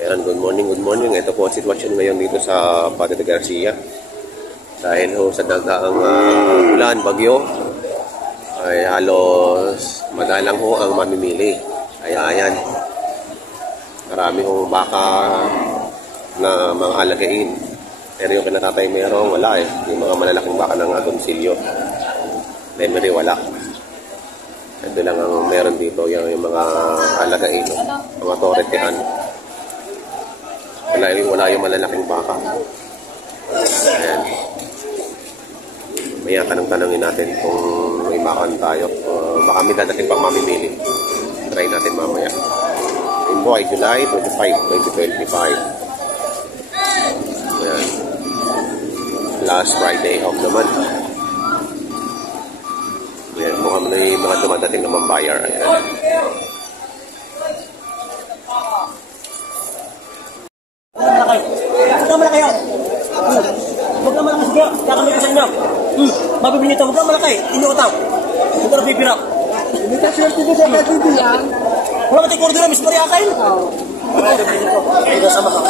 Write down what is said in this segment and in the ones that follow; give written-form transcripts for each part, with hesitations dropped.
Ayan, good morning. Ito po ang sitwasyon ngayon dito sa Padre Garcia. Dahil ho sa dagaang ulan, bagyo, ay halos madalang ho ang mamimili. Kaya ayan, marami hong baka na mga alagain. Pero yung kinatatay mayroong wala eh. Yung mga malalaking baka ng agonsilyo, memory wala. Ito lang ang meron dito, yung mga alagain, mga toretehan. Wala yung malalaking baka. Ayan. Maya tanong-tanongin natin kung may bakan tayo. Baka may dadating pang mamimili. Try natin mamaya. Ito po ay July 25, 2025. Ayan. Last Friday off naman. Ayan. Mukhang may mga dumadating naman buyer. Ayan. Huwag na malaki siya. Kakamay ko sa inyo. Mabibili nito. Huwag na malaki. Inuutaw. Huwag na pipirap. Hindi ka swerte ko sa katibig yan. Wala matay kordo na. Miss Maria kain. Oo. Mabibili nito. Hindi na sama ka.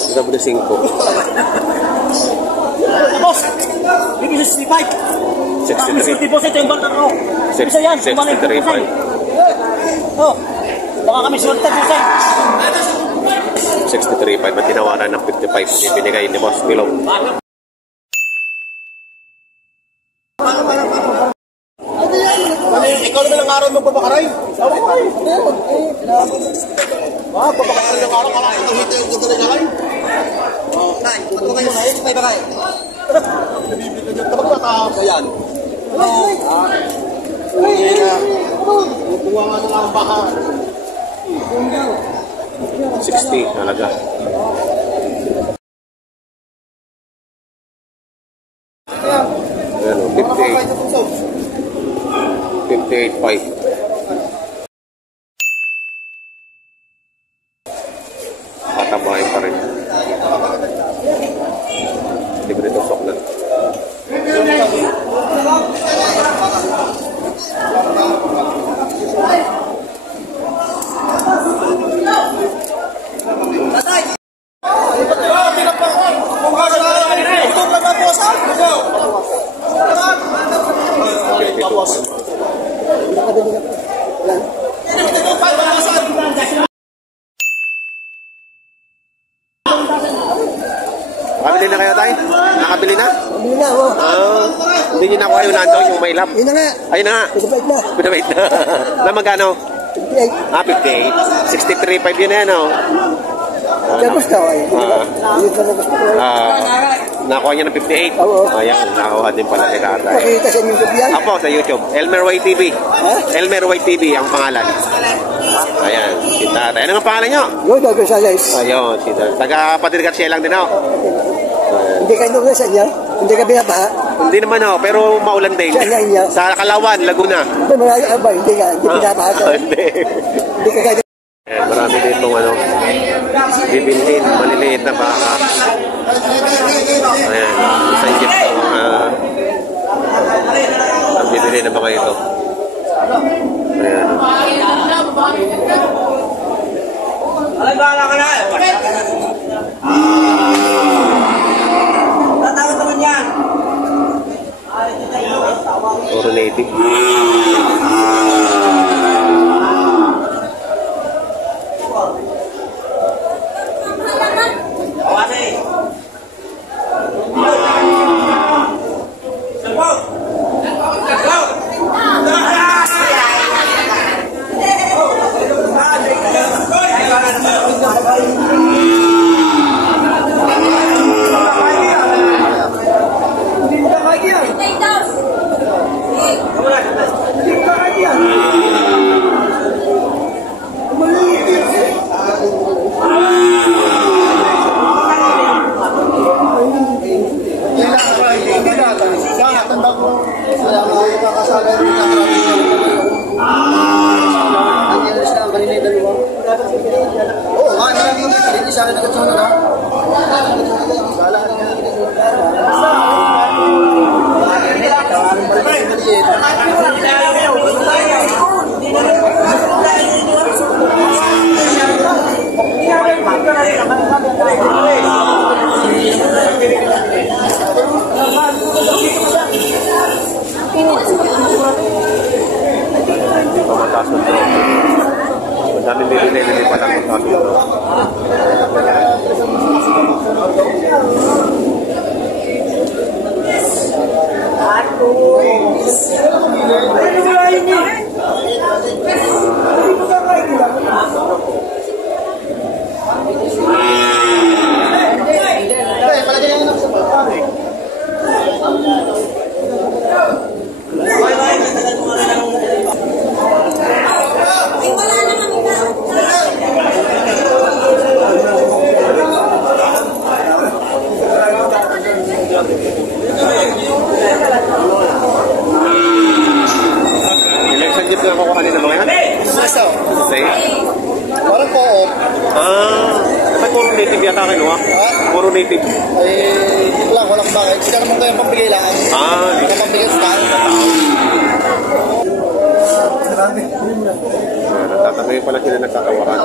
Ito po na 5. Tapos. Bibili 65. 63. Ito yung barta ko. Isa yan. 63.5. Oh, baka kami swerte po sa'yo. 63.5 at tinawaran ng 55. Ibinigay ni Boss Milo. Ikaw naman ang araw magpapakaray. Papakaray. Papakaray ng araw. Kala ko hito yung gagawin na kayo. Nay, ba't mo kayo sa'yo? May bakay. Nabibili ka dyan. Kapag nakahapa yan. Hindi na. Kukuha nga ng ang baka. 60 talaga. Ayan o, 58.5. Patabahin pa rin. Libre ito sok na. Nakabili na kayo tayo? Nakabili na? Nakabili na, oo. Hindi nyo nakuha yung nandoon, yung may lap. Yun na nga. Ayun na nga. Pinabait na. Pinabait na. Na magkano? 58. 58. 63.5 yun na yan, o. Tapos na, ay. Yun na gusto ko. Nakuha niya ng 58. Oo. Ayan, nakuha din pala ni Katay. Makikita sa YouTube yan. Apo, sa YouTube. Elmer White TV. Ha? Elmer White TV ang pangalan. Ayan, si Tatay. Ano ang pangalan nyo? Yun, Gonzales. Ayun, si Tatay. Taga-Padre Garcia lang din, o. Hindi ka nung sa inyo? Hindi ka binabaha? Hindi naman, o. Pero maulan din. Saan niya? Sa Kalawan, Laguna. Hindi, marami ka ba? Hindi ka. Hindi binabaha ka. Hindi. Hindi ka kaya. Marami ditong bibilhin, maliliit na baka. Ayan, sa Egypt ang bibili na baka ito. Ayan. Alagala ka na eh. Tatawag naman yan. Puro native. Hey! sa akin, oh. Puro native. Walang bakit. Sila naman kayo pambigay lang. Walang pambigay sa tao. Natatagay pala sila nagkakawakan.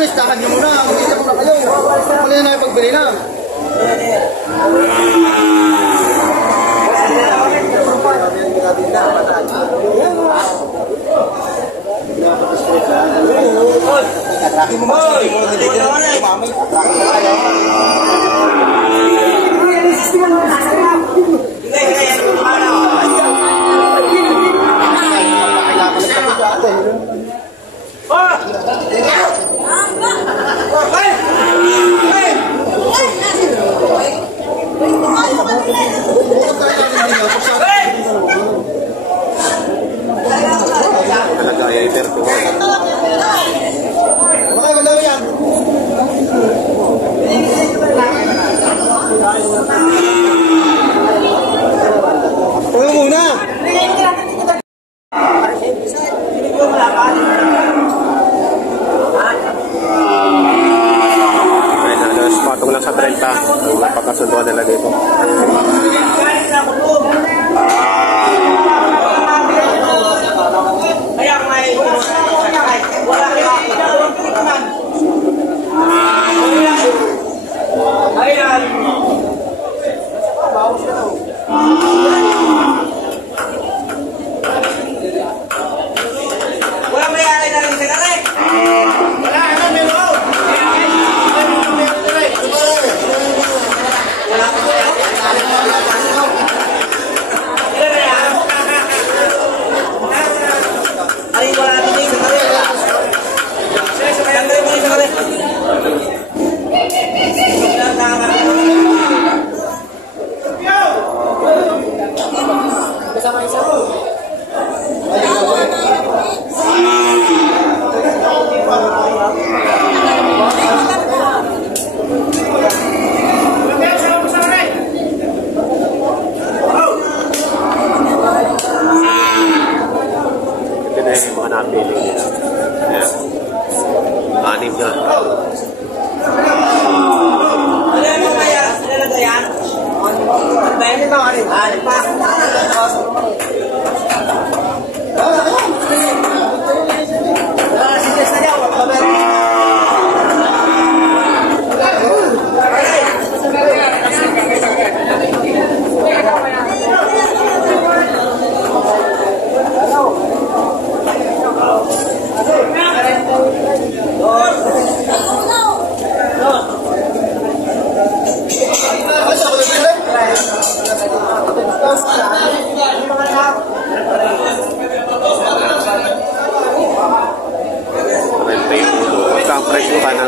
Listahan nyo muna. Mag-isa muna kayo. Mali na yung pagbili na. Patong lang sa 30 ang napakasunduan nila dito. Anim na.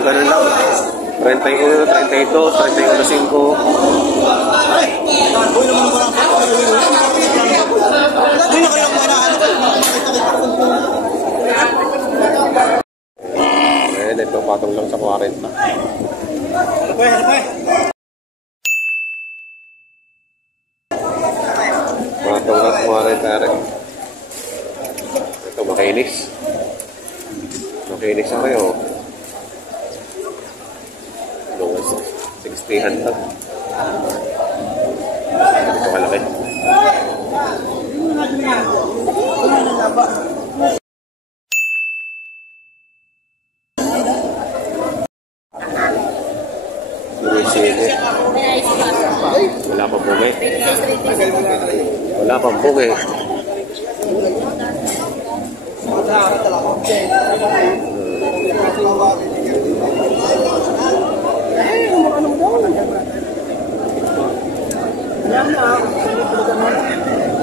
Ganun lang. 31, 32, 31.5. Ayan, ito patong lang sa 40. Patong lang sa 40. Ito makinis. Makinis na kayo. 60 lang. Ito kalaki. Wala pang bung eh.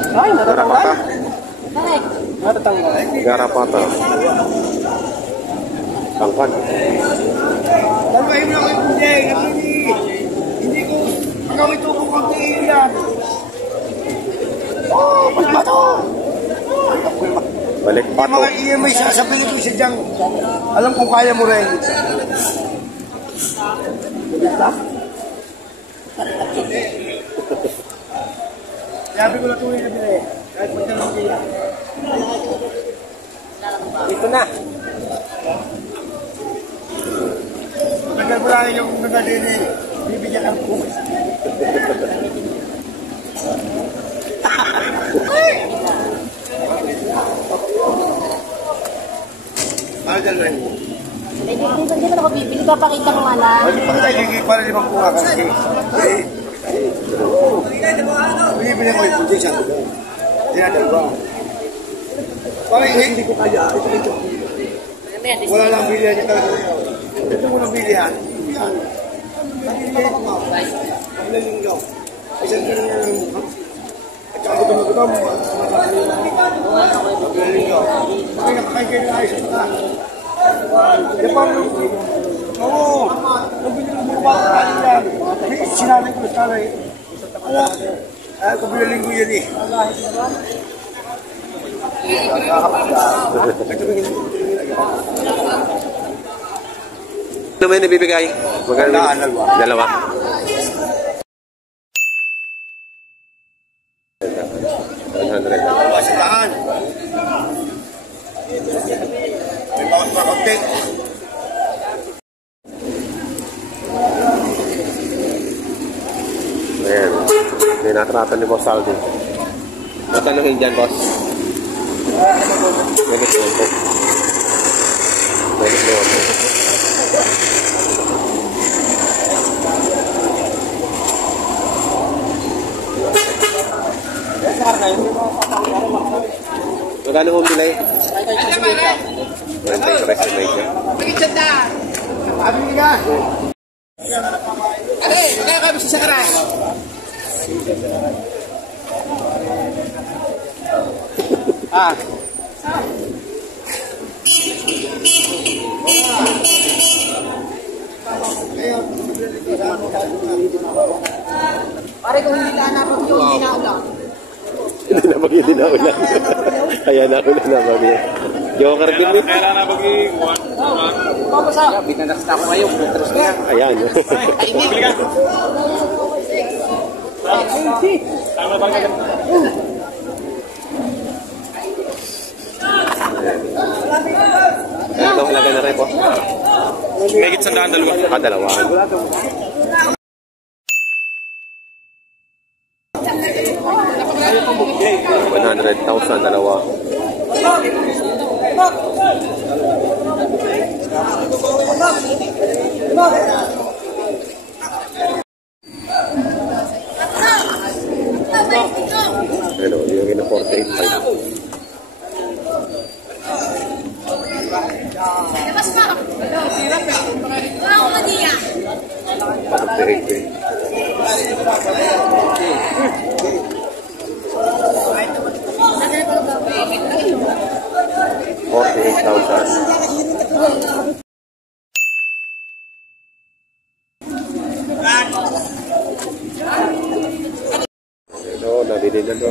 Ay, Garapata. natatanggal. Garapata. Tangkad. Dalawahin mo lang hindi ko gawin ito kung kontiin yan. Oh, pagbato! Balik pato. Yung may sasabihin ko siya dyan. Alam kung kaya mo rin. Sabi ko na tuloy na bili. Kahit magkalong kaya. Ito na. Tagal mo lang yung nagadini. Bibigyan ka po. Tagal na yun. Hindi mo ako bibili. Papakita mo nga lang. Ay, pagkakigig para limang kuha ka. Bibili ko yung position. Dinadalwa. Parang hindi ko kaya. Wala lang bilihan niya talaga. Ito mo lang bilihan. Yan. Bilihan ko nga. Paglalinggaw. Isang ka na ng mukha. At saka gutom. Paglalinggaw. Bakit nakakaigay na ayos ito ka? Yan pa rin. Oo. Nabili ko mga bata ka yan. Sinabi ko sa talay. Ay, kung pinalinggo yan eh. Ano may nabibigay? Magkano? Dalawa. 100. Masitaan. May bawat makonti. Ayan. May natratan ni Boss Alvin. Natanungin dyan, Boss. Minute naman po. Minute naman po. Magkano home delay? 23 si Medyo. Sabi ka. Ate, kaya kami sa sakara. Ah. Pare kung hindi ka napag yung hindi na ulang. Hindi na hindi na ulan. Kaya na ulan na bagay. Joker din yun. Kailan na bagi? Papasa. Binanas na ako ngayon. Petros na yan. Ayan. Bili ka. Tama ba ka? Ito halaga na rin po. May git sandaan dalawa. Dalawahan. $100,000 dalawa. Pero yung ina 48.5. Labas ka. Wala akong maniya. 48,000. Ito, nabili na to.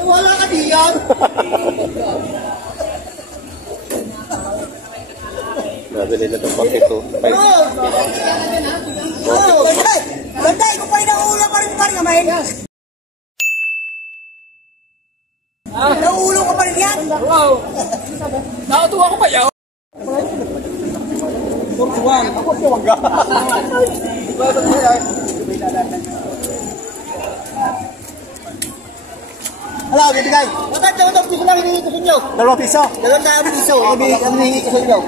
Wala ka diyan. Nabili na to pakito. Banday ko pa inaulo pa rin pari kamay. Nauulo ko pa rin yan. Wow. Nakatuwa ko pa yaw. Tuwang. Ako tuwang ka. Hala, bibigay. Dalawang piso lang hinihingi ko sa inyo. 2 piso? 2 piso. Ang hinihingi ko sa inyo.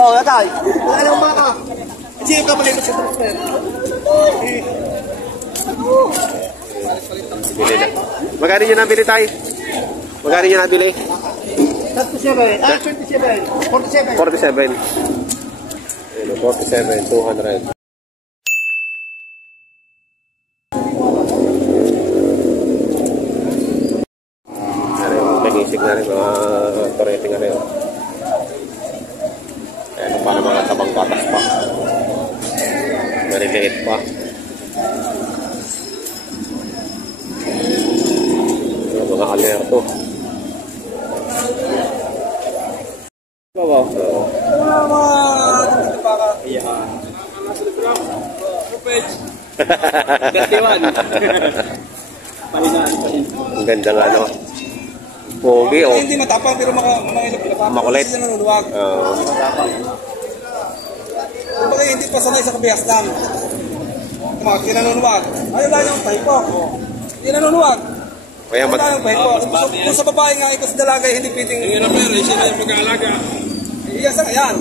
Oo, natay. Alam mo ka. Kasi ikaw pala ito sa transfer. Bili na. Magkano nyo nabili tayo? Magkano nyo nabili? 37. 27. 47. 47. 47, 200. Nagisig na rin mga torete nga rin. Kaya pa na mga tabang batas pa. Mariliit pa. Mga alerto. Wow. Ang ganda nga, no? Pogi, oh. Hindi matapang pero makulit. Kumbaga hindi pa sanay sa kabihas lang. Mga kinanunuwag. Ayaw lang yung tayo po. Kinanunuwag. Kaya Ayaw lang yung tayo po. Kung sa babae nga, ikaw sa dalaga, hindi pwedeng... Hindi na pero, siya yung mag-aalaga. Iyan sa yan.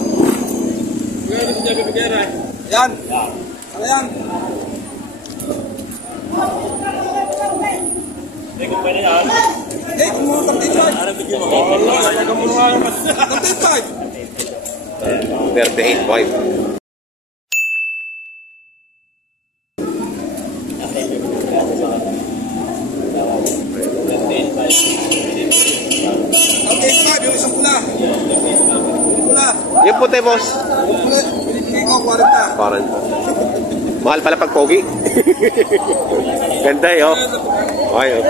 Yan. Ano yan? Hindi kung pwede yan. Hindi, kung mga 38.5. Yung isang pula. Pula. Yung puti, boss. Hindi ko, 40. 40. Mahal pala pag pogi. Ganda eh, oh. Ay, oh.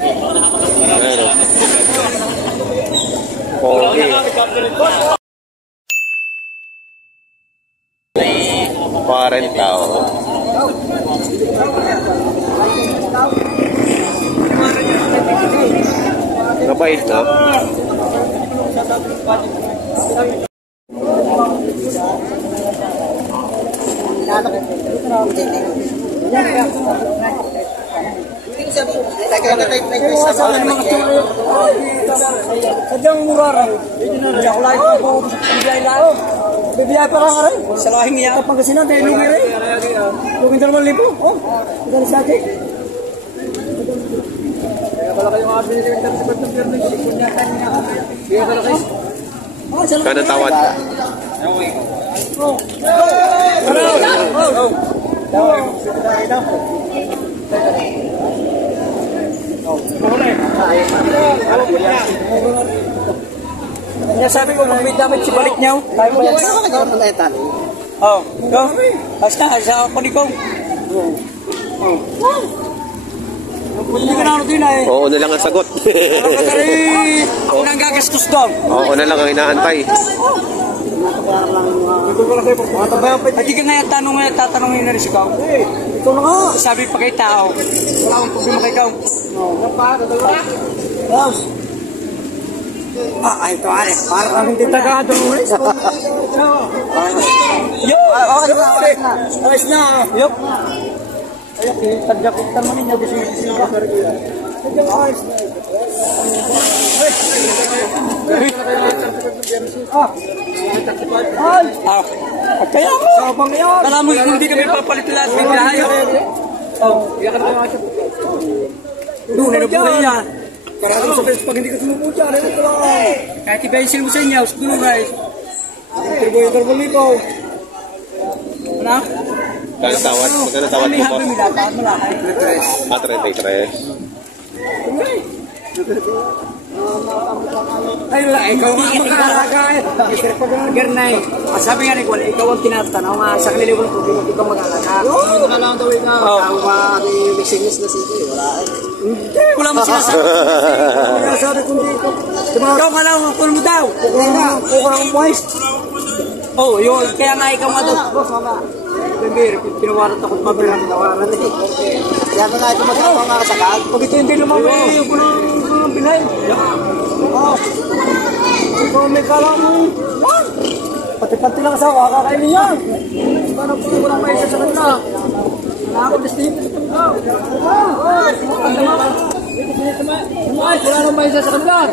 Ayan, oh. Pogi. 40, oh. Nabait na. Sadyang mura rin. Hindi ako lagi po bibiyay lang. Bibiyay pa lang rin. Sa lahing iya ka Pangasinan dahil lugi rin. Lugi 2,000. Oh, ito sa akin. Kaya pala kayo mga binili ng sabat ng Biyernes. Kunyatan niya. Kaya pala kayo. Kano tawad? Sabi ko, kung may damit si balik niyo, tayo mo yan. Saan ka nagawa ng layetan? Oo. Basta, sa kunikong. Hindi ka na din eh. Oo na lang ang sagot. Ako nang gagastos doon. Oo na lang ang inaantay. Hindi ka nga tatanungin na rin si Kau. Ito na nga. Sabi pa kay tao. Wala akong problema kay Kau. Ay, ito ari. Parang kami titagado. Yup! Ayos na. Yup! Tadyak kita mo ninyo. Bising ka. Tadyak ayos na. Kaya mo! Kala mo hindi kami papalit lahat. Bigla hayo. Iyakan kayo nga siya. Doon, nabuhay yan. Parang sa pag hindi ka sumuputya, kahit iba-isil mo sa inyo, doon guys. Turbo nito. Ano? Kano tawad? Magkano tawad mo po? 33. Ay, ikaw nga mag-aalaga eh. Mr. Pag-Gernay. Sabi nga rin ko, ikaw ang tinatanaw nga sa kanila ko kung ikaw mag-aalaga. Oo, nakalang daw ikaw. Ikaw ma-business na sila. Hindi, wala mo sinasabi. Wala sabi kung dito. Ikaw ka lang, kung mo daw. Kung ka lang boys. Oh, yun. Kaya nga ikaw nga doon. Boss, mama. Pinawarat ako at mabilang nawaran. Kaya nga ito magkakaw nga kasakal. Pag ito hindi lumamay, yung kunang binay. Ikaw may kalang mo. Pati-pati lang sa kakakainin niya. Paano po walang may isa sa kanila? Nakakabis din. Wala nang may isa sa kanila.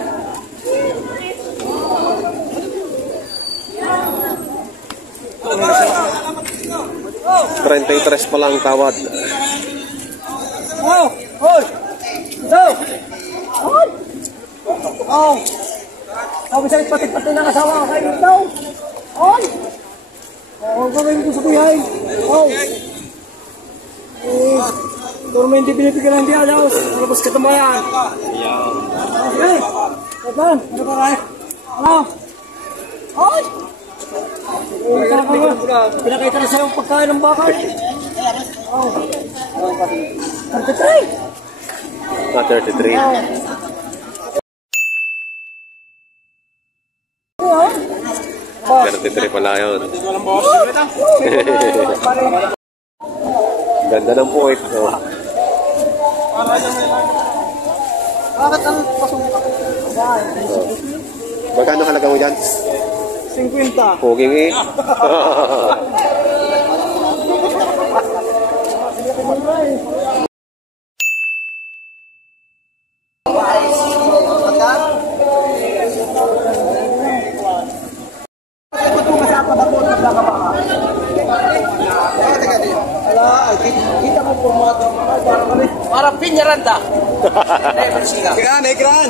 33 pa lang tawad. Oh! Hoy! Ito! Hoy! Oh! Sabi sa'yo, pati-pati ng asawa ka kayo ito! Hoy! Oh, gawin ko sa buhay! Oh! Turma hindi binibigyan ng diyaw. Labas ka tambayan. Okay. Evan, ano ka kaya? Ano? Hoy! Pinakita na sa'yo ang pagkain ng bakal. Oh. 33. 33. Oh. 33 pala yun. Ganda ng puwit. Oh. Bakit ang pasong Magkano halaga mo dyan? 50. Puging eh. Para pinyaranda. Ekran!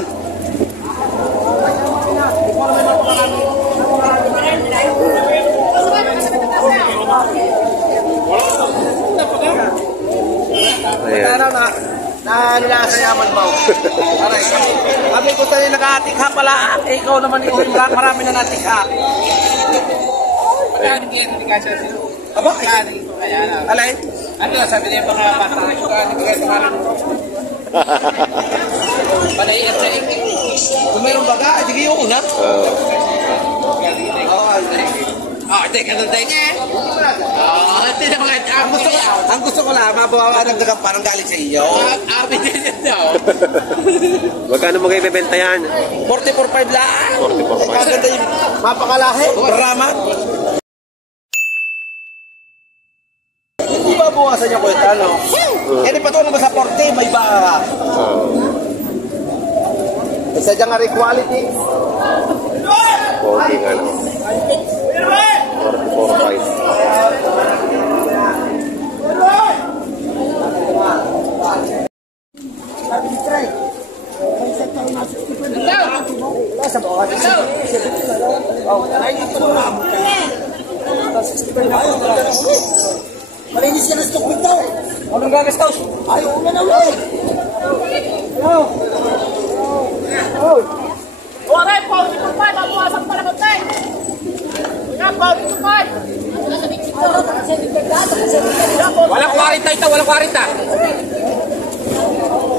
Ayan. Na nila sa yaman ba? Aray. Kami ko tayo nag-atikha pala. Ikaw naman yung marami na natikha. Aba? Alay? Ano na sabi niya mga bata na ito? Panay at kung meron baga, hindi kayo una. Hindi ka nang tayo niya. Ang gusto ko lang, mabawaran ng parang galing sa iyo. Amin din daw. Magkano mo kayo bibenta yan? 44.5 lang. 44.5. Kaganda yung mapakalahe. Rama. Hindi ba buwasan niya ko ito, ano? Hindi pa ito naman sa 40, may baka. Isa dyan nga rin quality. Puging ano. 44.5. Malinis ka na stock nito. Anong gagastos? Ayaw na na ulit. Hello? Hello? Waray po, ito pa, mabuwasan pa lang tayo. Nga po, ito pa. Walang 40 ito, walang 40.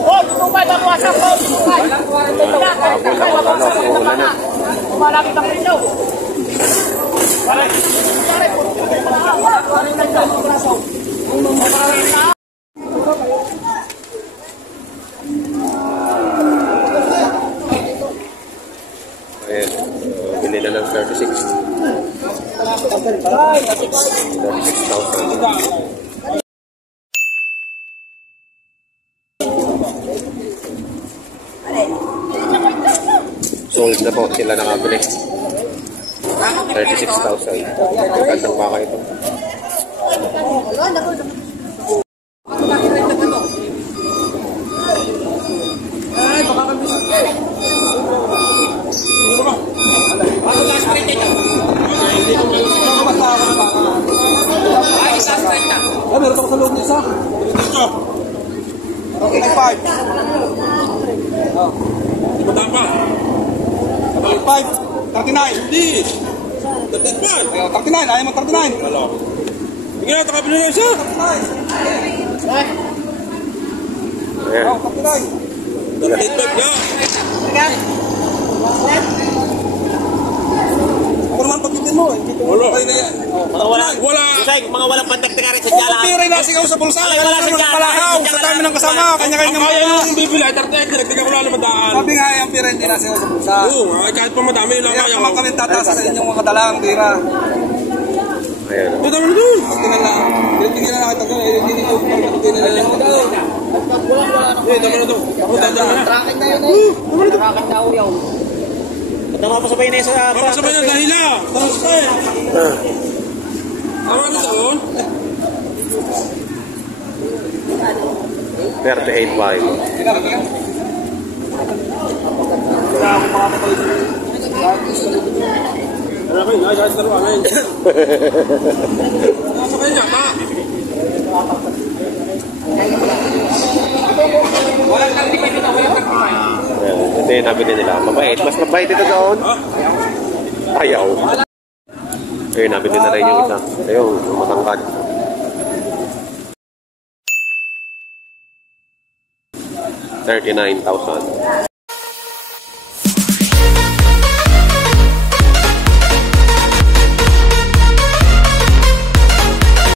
Oh, ito pa, mabuwasan po, ito pa. Walang 40 ito. Kumalapit ang rin daw. Waray. Waray po, walang 40 ito. Ayan. Bili na ng 36. 36,000. Sold na po sila nakabili. 36,000. Magandang baka ito. Meron pa ko sa loob niya isa. 85. Ibatang pa. 85. 39. Hindi. 39. Ayaw mo 39. Wala. Sige na, takabili na isa. 39. Ayan. 39. 38 na. Ako naman pagkitin mo eh. Wala. Wala. Mga walang pantakta sa Kung pira na sigaw sa bulsa, wala naman palahaw. Sa dami ng kasama, kanya-kanya mga Ayaw yung bibili, 38, nagtiga ko lang na madaan. sabi nga yung pira hindi na sigaw sa bulsa. Oo, kahit pa madami lang Kaya ayaw. naman kami tatasa sa inyong mga dalang pira. Ayan. Ito naman doon. Tingnan lang. Tingnan lang kita doon. Hindi ko tingnan lang. Eh, tama na to. Ako dadaan na. Tracking na yun eh. Tracking na uyaw. Ba't naman pasabay na yun sa... Papasabay na dahil na. Tapos ka eh. Tama na doon. 38.5. Ano kayo? Ayos na ruwa ngayon. Nakasabay niya, ma. Ayan. Ito yung nabili nila. Mabait. Mas mabait ito doon. Ayaw. Ayun, nabili na rin yung isa. Ayun, yung matangkad. 39,000.